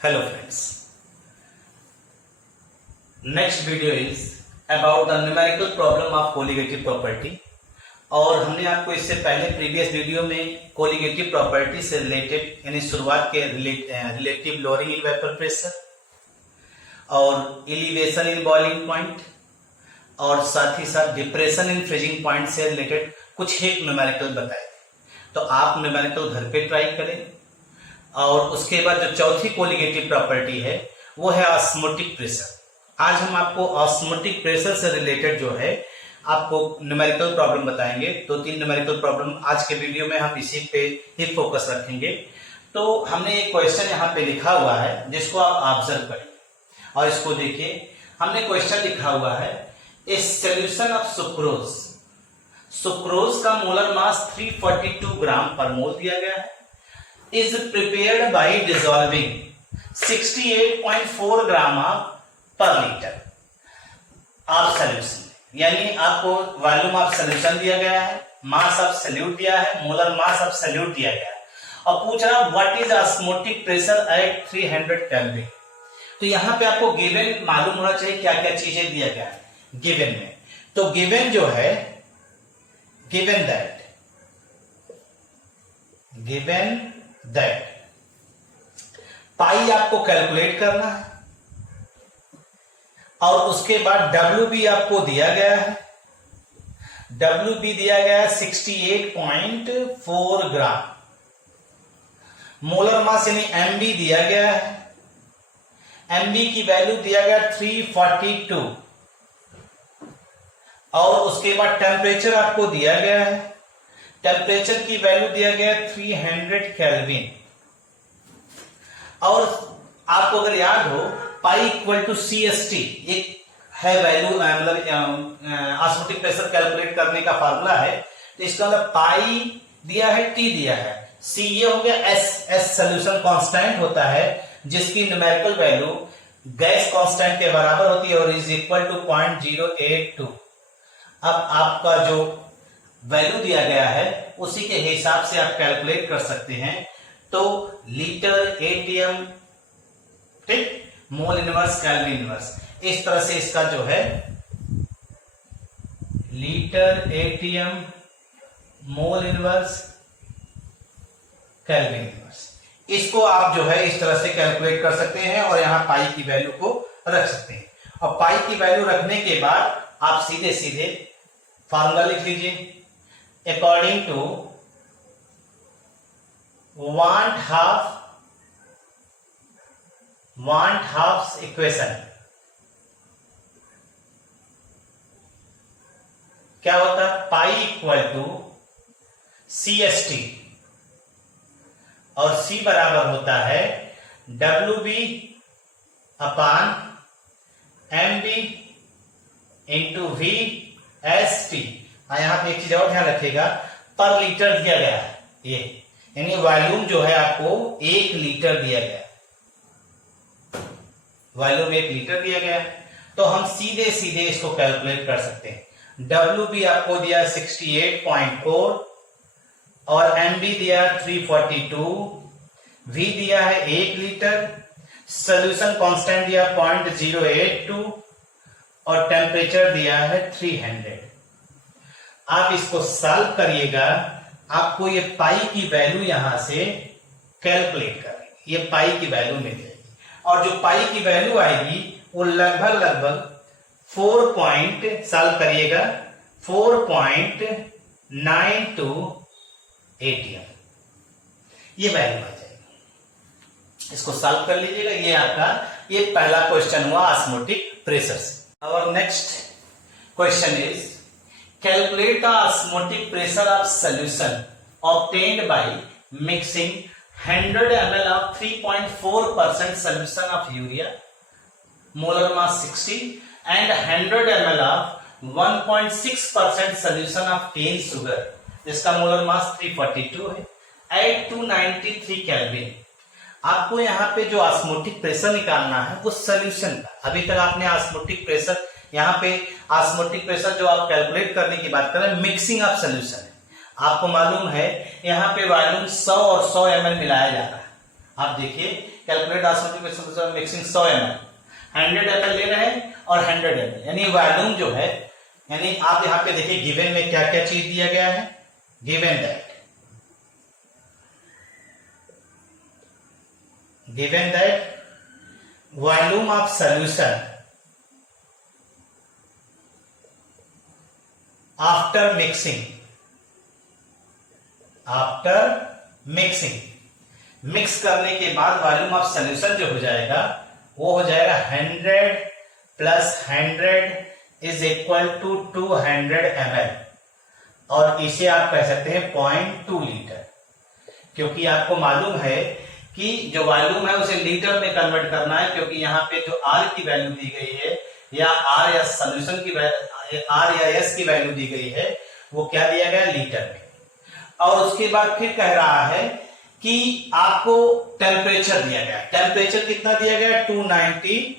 Hello friends. Next video is about the numerical problem of colligative property. और हमने आपको इससे पहले प्रीवियस वीडियो में कोलिगेटिव प्रॉपर्टी से रिलेटेड यानी शुरुआत के relative lowering in vapour pressure और एलिवेशन इन बॉइलिंग पॉइंट और साथ ही साथ डिप्रेशन इन फ्रीजिंग पॉइंट से रिलेटेड कुछ एक न्यूमेरिकल बताए। तो आप न्यूमेरिकल घर पे ट्राई करें। और उसके बाद जो चौथी कोलिगेटिव प्रॉपर्टी है वो है ऑस्मोटिक प्रेशर। आज हम आपको ऑस्मोटिक प्रेशर से रिलेटेड जो है आपको न्यूमेरिकल प्रॉब्लम बताएंगे। तो 3 न्यूमेरिकल प्रॉब्लम आज के वीडियो में हम इसी पे ही फोकस रखेंगे। तो हमने एक क्वेश्चन यहाँ पे लिखा हुआ है जिसको आप ऑब्जर्व करें और इसको देखिए। हमने क्वेश्चन लिखा हुआ है ए सॉल्यूशन ऑफ सुक्रोज। सुक्रोज का मोलर मास 342 ग्राम पर मोल दिया गया है। इज प्रिपेयर्ड बाय डिसॉल्विंग 68.4 ग्राम पर लीटर ऑफ सॉल्यूशन। यानी आपको वॉल्यूम ऑफ सॉल्यूशन दिया गया है, मास ऑफ सॉल्यूट दिया है, मोलर मास ऑफ सॉल्यूट दिया गया है और पूछ रहा what is osmotic pressure at 300 kelvin. तो यहां पे आपको गिवन मालूम होना चाहिए क्या क्या चीजें दिया गया है गिवन में। तो गिवन जो है गिवन दैट पाई आपको कैलकुलेट करना है और उसके बाद WB आपको दिया गया है। WB दिया गया है 68.4 ग्राम। मोलर मास यानी MB दिया गया है। MB की वैल्यू दिया गया 342 और उसके बाद टेम्परेचर आपको दिया गया है। टेम्परेचर की वैल्यू दिया गया 300 केल्विन और आपको अगर याद हो पाई इक्वल टू CST एक है वैल्यू, मतलब ऑस्मोटिक प्रेशर कैलकुलेट करने का फार्मूला है। तो इसका मतलब पाई दिया है, T दिया है, C ये हो गया, S सॉल्यूशन कांस्टेंट होता है जिसकी न्यूमेरिकल वैल्यू गैस कांस्टेंट के बराबर होती है और इज इक्वल टू 0.082। अब आपका जो वैल्यू दिया गया है उसी के हिसाब से आप कैलकुलेट कर सकते हैं। तो लीटर ATM, ठीक, मोल इनवर्स केल्विन इनवर्स, इस तरह से इसका जो है litre ATM mole inverse kelvin inverse, इसको आप जो है इस तरह से कैलकुलेट कर सकते हैं और यहां पाई की वैल्यू को रख सकते हैं। और पाई की वैल्यू रखने के बाद आप सीधे सीधे फार्मूला लिख लीजिए। अकॉर्डिंग टू 1/2 इक्वेशन क्या होता है, पाई इक्वल टू CST और C बराबर होता है WB अपान MB इंटू VST। यहां पे एक चीज और ध्यान रखिएगा, पर लीटर दिया गया है ये, यानी वॉल्यूम जो है आपको 1 लीटर दिया गया, वॉल्यूम 1 लीटर दिया गया। तो हम सीधे सीधे इसको कैलकुलेट कर सकते हैं। WB आपको दिया 68.4 और MB दिया 342, V दिया है 1 लीटर, सोल्यूशन कांस्टेंट दिया 0.082 और टेम्परेचर दिया है 300। आप इसको सॉल्व करिएगा, आपको ये पाई की वैल्यू यहां से कैलकुलेट करेंगे, ये पाई की वैल्यू मिल जाएगी और जो पाई की वैल्यू आएगी वो लगभग 4 सॉल्व करिएगा 4.92 ATM ये वैल्यू आ जाएगी। इसको सॉल्व कर लीजिएगा। ये आपका ये पहला क्वेश्चन हुआ ऑस्मोटिक प्रेशर से। और next question is calculate the osmotic pressure of solution obtained by mixing 100 ml of 3.4% solution of urea, molar mass 60, and 100 ml of 1.6% solution of cane sugar, जिसका मोलर मास 342 है, eight 293 kelvin. आपको यहाँ पे जो osmotic pressure निकालना है वो solution का। अभी तक आपने ऑस्मोटिक प्रेशर, यहाँ पे ऑस्मोटिक प्रेशर जो आप कैलकुलेट करने की बात कर रहे हैं मिक्सिंग ऑफ सॉल्यूशन है। आपको मालूम है यहाँ पे वॉल्यूम 100 और 100 ml मिलाया जा रहा है। आप देखिए calculate osmotic mixing 100 ml, 100 ml ले रहे हैं और 100 ml, यानी वॉल्यूम जो है, यानी आप यहाँ पे देखिए गिवन में क्या क्या चीज दिया गया है। Given that volume of solution after mixing, mix करने के बाद वॉल्यूम ऑफ सॉल्यूशन जो हो जाएगा वो हो जाएगा 100 plus 100 is equal to 200 ml, और इसे आप कह सकते हैं 0.2 लीटर, क्योंकि आपको मालूम है कि जो वॉल्यूम है उसे लीटर में कन्वर्ट करना है, क्योंकि यहाँ पे जो R की वैल्यू दी गई है या R या सॉल्यूशन की R या S की वैल्यू दी गई है वो क्या दिया गया लीटर में। और उसके बाद फिर कह रहा है कि आपको टेम्परेचर दिया गया, टेम्परेचर कितना दिया गया 293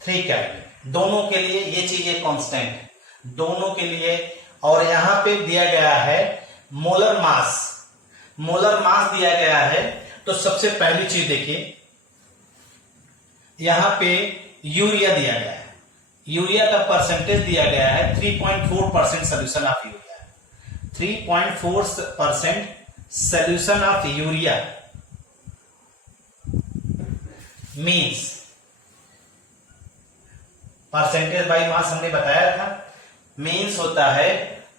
केल्विन, दोनों के लिए ये चीजें कांस्टेंट है दोनों के लिए। और यहां पे दिया गया है मोलर मास दिया गया है। तो सबसे पहली चीज देखिए यहां पे यूरिया दिया गया है, यूरिया का परसेंटेज दिया गया है 3.4% solution of urea, 3.4% solution of urea means percentage by mass हमने बताया था, मीन्स होता है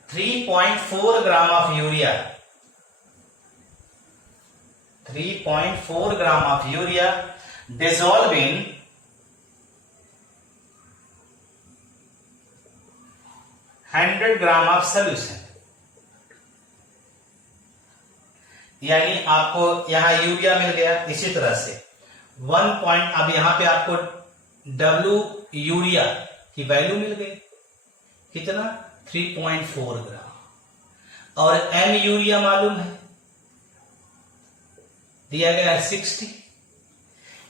3.4 gram of urea, 3.4 gram of urea dissolve in 100 gram of solution. यानी आपको यहां यूरिया मिल गया, इसी तरह से 1 पॉइंट, अब यहां पे आपको W यूरिया की वैल्यू मिल गई कितना 3.4 ग्राम, और M यूरिया मालूम है दिया गया है 60।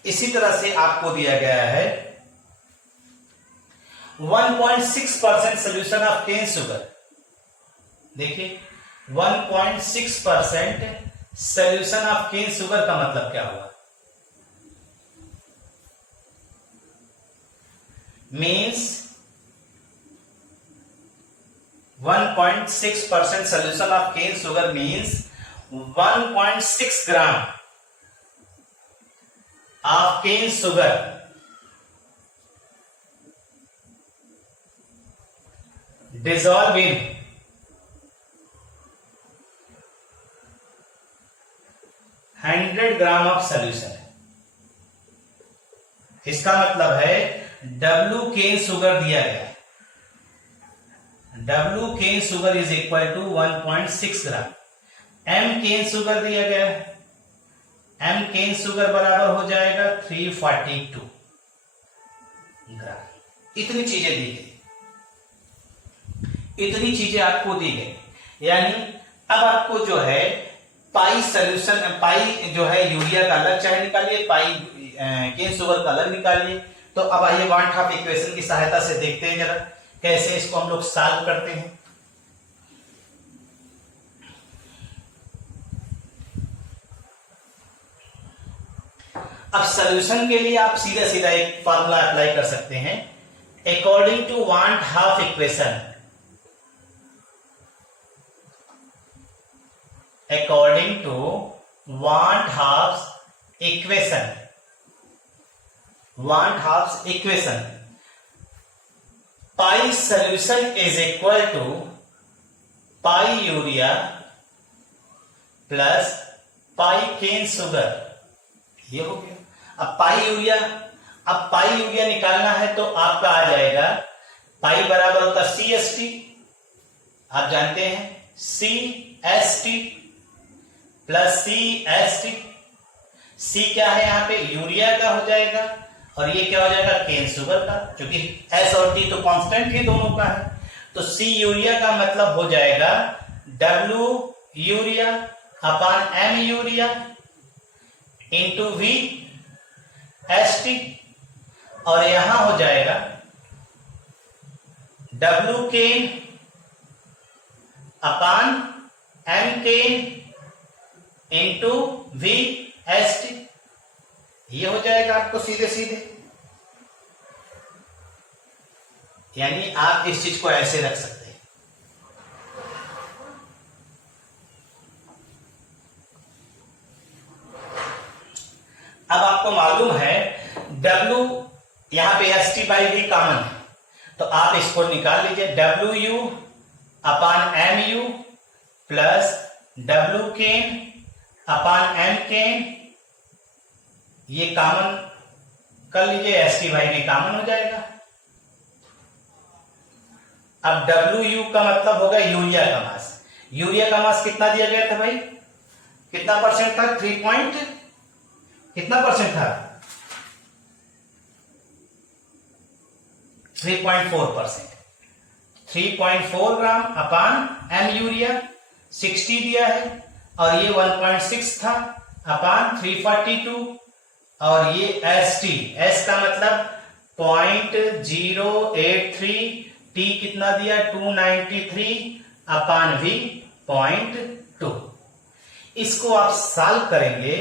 इसी तरह से आपको दिया गया है 1.6% सोल्यूशन ऑफ केन शुगर, देखिए 1.6% सोल्यूशन ऑफ केन शुगर का मतलब क्या हुआ, means 1.6% solution of cane sugar means 1.6 gram of cane sugar dissolve in 100 gram of solution. इसका मतलब है W केन शुगर दिया गया है, W cane sugar is equal to 1.6 gram, M cane sugar दिया गया है, M केन शुगर बराबर हो जाएगा 342 ग्राम। इतनी चीजें दी गई, इतनी चीजें आपको दी गई, यानी अब आपको जो है पाई सोल्यूशन, पाई जो है यूरिया का अलग चाहे निकालिए, पाई केन शुगर का अलग निकालिए। तो अब आइए वांट हाफ इक्वेशन की सहायता से देखते हैं जरा कैसे इसको हम लोग सॉल्व करते हैं। अब सॉल्यूशन के लिए आप सीधा सीधा एक फार्मूला अप्लाई कर सकते हैं, according to want half equation, according to want halves equation pi solution is equal to pi urea plus pi cane sugar, ये हो गया। अब पाई यूरिया निकालना है तो आपका आ जाएगा पाई बराबर होता है CST, आप जानते हैं CST प्लस CST, C क्या है यहाँ पे यूरिया का हो जाएगा और ये क्या हो जाएगा केन शुगर का, क्योंकि S और T तो कांस्टेंट ही दोनों का है। तो C यूरिया का मतलब हो जाएगा W urea upon M urea into V ST, और यहां हो जाएगा W केन अपॉन M केन इंटू V ST, ये हो जाएगा आपको सीधे सीधे। यानी आप इस चीज को ऐसे रख सकते हैं। अब आपको मालूम है W यहां पे ST/V कॉमन है, तो आप इसको निकाल लीजिए। WU अपान MU प्लस WKN अपान MKN, ये कॉमन कर लीजिए, ST/V कॉमन हो जाएगा। अब WU का मतलब होगा यूरिया का मास। यूरिया का मास कितना दिया गया था भाई? कितना परसेंट था? 3 कितना परसेंट था? 3.4%। 3.4 ग्राम अपान M यूरिया 60 दिया है, और ये 1.6 था अपान 342, और ये ST, S का मतलब 0.083, T कितना दिया? 293 अपान V 0.2। इसको आप सॉल्व करेंगे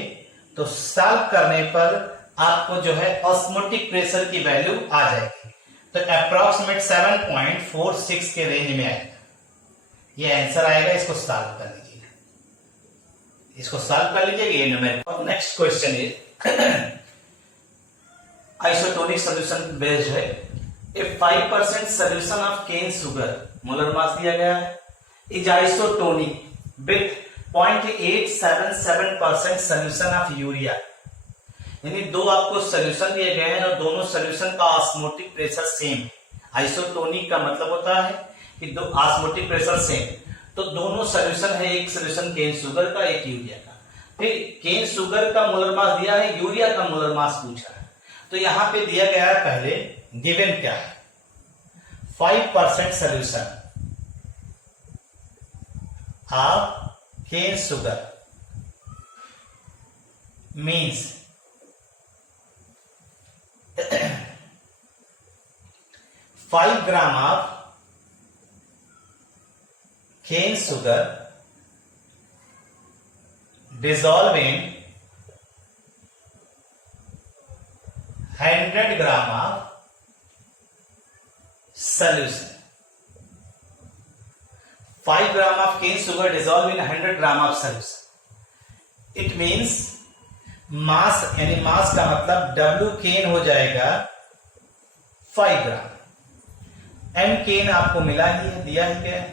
तो सॉल्व करने पर आपको जो है ऑस्मोटिक प्रेशर की वैल्यू आ जाएगी, तो अप्रॉक्सीमेट 7.46 के रेंज में आएगा। ये आंसर आएगा। इसको सॉल्व कर लीजिए, इसको सॉल्व कर लीजिए, ये numerical. Next question is isotonic solution based है। ए 5% solution of cane sugar, molar mass दिया गया है, is isotonic with 0.877% solution of urea. यानी दो आपको सॉल्यूशन दिए गए हैं और दोनों सॉल्यूशन का ऑस्मोटिक प्रेशर सेम है। आइसोटोनिक का मतलब होता है कि दो ऑस्मोटिक प्रेशर सेम, तो दोनों सॉल्यूशन है, एक सॉल्यूशन केन शुगर का, एक यूरिया का। फिर केन शुगर का मोलर मास दिया है, यूरिया का मोलर मास पूछा है, तो यहां पे दिया गया है पहले गिवन क्या है? 5% solution of cane sugar means 5 gram of cane sugar dissolve in 100 gram of solution. 5 gram of cane sugar dissolve in 100 gram of solution. It means mass, यानी मास का मतलब W केन हो जाएगा 5 ग्राम। M केन आपको मिला ही है, दिया ही गया है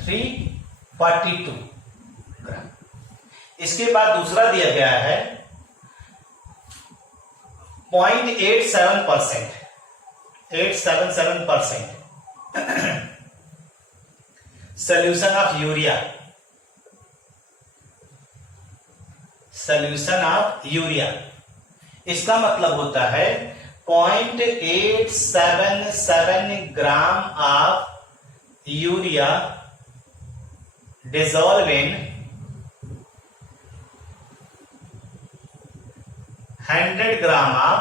342 ग्राम। इसके बाद दूसरा दिया गया है 0.87%, 877% solution of urea, solution of urea. इसका मतलब होता है 0.877 gram of urea dissolve in 100 gram of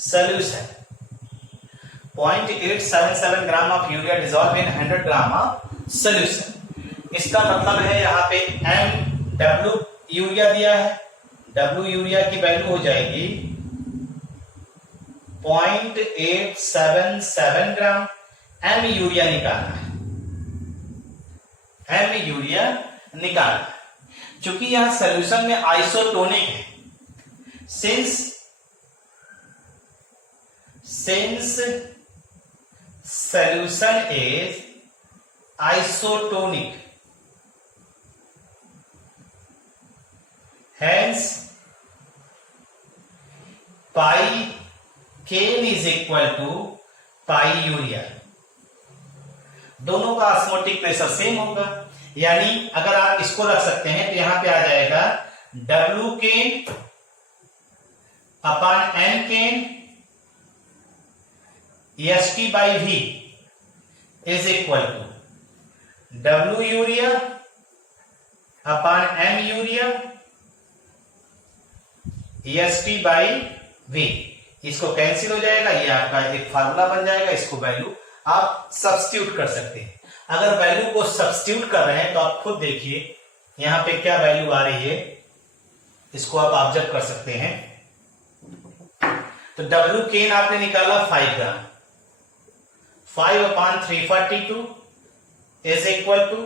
solution। 0.877 gram of urea dissolve in 100 gram of solution। इसका मतलब है यहां पे W यूरिया दिया है, W यूरिया की वैल्यू हो जाएगी 0.877 ग्राम। M यूरिया निकालना है, M यूरिया निकालना है। चूंकि यहां सॉल्यूशन में आइसोटोनिक है, since solution is isotonic, hence pi kn is equal to pi urea. दोनों का ऑस्मोटिक प्रेशर सेम होगा, यानी अगर आप इसको रख सकते हैं तो यहां पे आ जाएगा W cane upon M cane ST/V is equal to W urea upon M urea ST/V। इसको कैंसिल हो जाएगा, ये आपका एक फार्मूला बन जाएगा। इसको वैल्यू आप सब्स्टिट्यूट कर सकते हैं। अगर वैल्यू को सब्स्टिट्यूट कर रहे हैं तो आप खुद देखिए यहां पे क्या वैल्यू आ रही है। इसको आप ऑब्जर्व कर सकते हैं। तो डब्ल्यू केन आपने निकाला 5 gram, 5/342 is equal to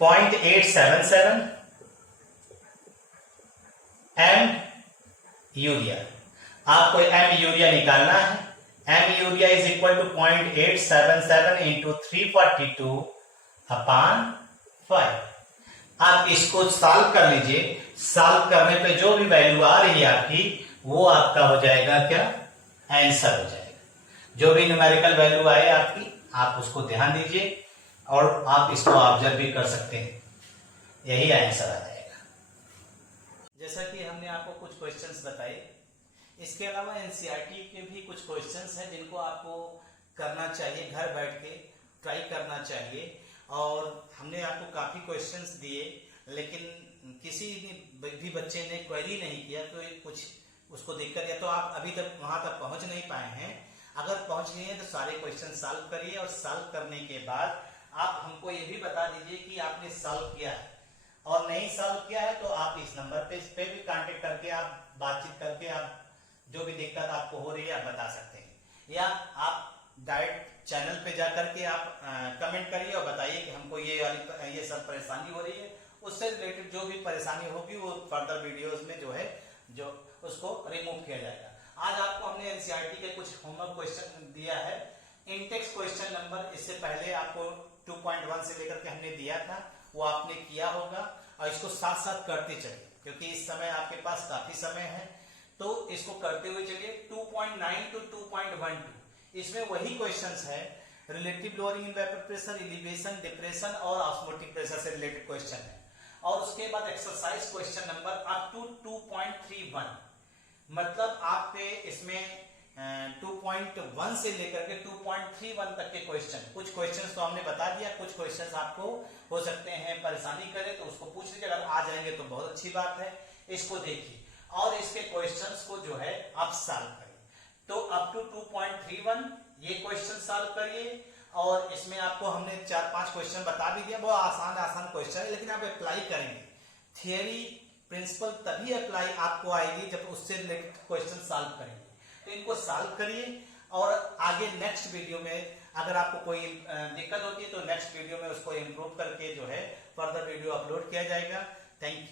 0.877 M urea. आपको एम यूरिया निकालना है। M urea is equal to 0.877 into 342/5। आप इसको सॉल्व कर लीजिए। सॉल्व करने पे जो भी वैल्यू आ रही है आपकी, वो आपका हो जाएगा क्या, आंसर हो जाएगा। जो भी न्यूमेरिकल वैल्यू आए आपकी, आप उसको ध्यान दीजिए और आप इसको ऑब्जर्व भी कर सकते हैं, यही आंसर आ जाएगा। जैसा कि हमने आपको कुछ क्वेश्चंस बताए, इसके अलावा एनसीईआरटी के भी कुछ क्वेश्चंस हैं जिनको आपको करना चाहिए, घर बैठ के ट्राई करना चाहिए। और हमने आपको काफी क्वेश्चंस दिए, लेकिन किसी भी बच्चे ने क्वेरी नहीं किया, तो कुछ उसको दिक्कत, या तो आप अभी तक वहां तक पहुंच नहीं पाए हैं। अगर पहुंच गए हैं तो सारे क्वेश्चन सॉल्व करिए, और सॉल्व करने के बाद आप हमको ये भी बता दीजिए कि आपने सॉल्व किया है। और नहीं सॉल्व किया है तो आप इस नंबर पे भी कांटेक्ट करके आप बातचीत करके आप जो भी दिक्कत आपको हो रही है आप बता सकते हैं, या आप डायरेक्ट चैनल पे जाकर के आप कमेंट करिए और बताइए कि हमको ये सब परेशानी हो रही है। उससे रिलेटेड जो भी परेशानी होगी वो फर्दर वीडियोस में जो है जो उसको रिमूव किया जाएगा। आज आपको हमने एनसीईआरटी के कुछ होमवर्क क्वेश्चन दिया है। इंटेक्स क्वेश्चन नंबर इससे पहले आपको 2.1 से लेकर के हमने दिया था, वो आपने किया होगा, और इसको साथ साथ करते चलिए क्योंकि इस समय आपके पास काफी समय है, तो इसको करते हुए चलिए। 2.9 to 2.12 इसमें वही क्वेश्चंस है, relative lowering in vapour pressure, elevation, depression और ऑस्मोटिक प्रेशर से रिलेटेड क्वेश्चन है। और उसके बाद exercise question number up to 2.31, मतलब आपके इसमें 2.1 से लेकर के 2.31 तक के क्वेश्चन। कुछ क्वेश्चंस तो हमने बता दिया, कुछ क्वेश्चंस आपको हो सकते हैं परेशानी करे तो उसको पूछ लीजिए, अगर आ जाएंगे तो बहुत अच्छी बात है। इसको देखिए और इसके क्वेश्चंस को जो है आप सॉल्व करिए। तो अप टू 2.31 ये क्वेश्चन सॉल्व करिए, और इसमें आपको हमने 4-5 क्वेश्चन बता भी दिया, वो आसान क्वेश्चन है, लेकिन आप अप्लाई करेंगे। थियरी प्रिंसिपल तभी अप्लाई आपको आएगी जब उससे रिलेटेड क्वेश्चन सॉल्व करेंगे। तो इनको सॉल्व करिए, और आगे नेक्स्ट वीडियो में अगर आपको कोई दिक्कत होती है तो नेक्स्ट वीडियो में उसको इम्प्रूव करके जो है फर्दर वीडियो अपलोड किया जाएगा। Thank you.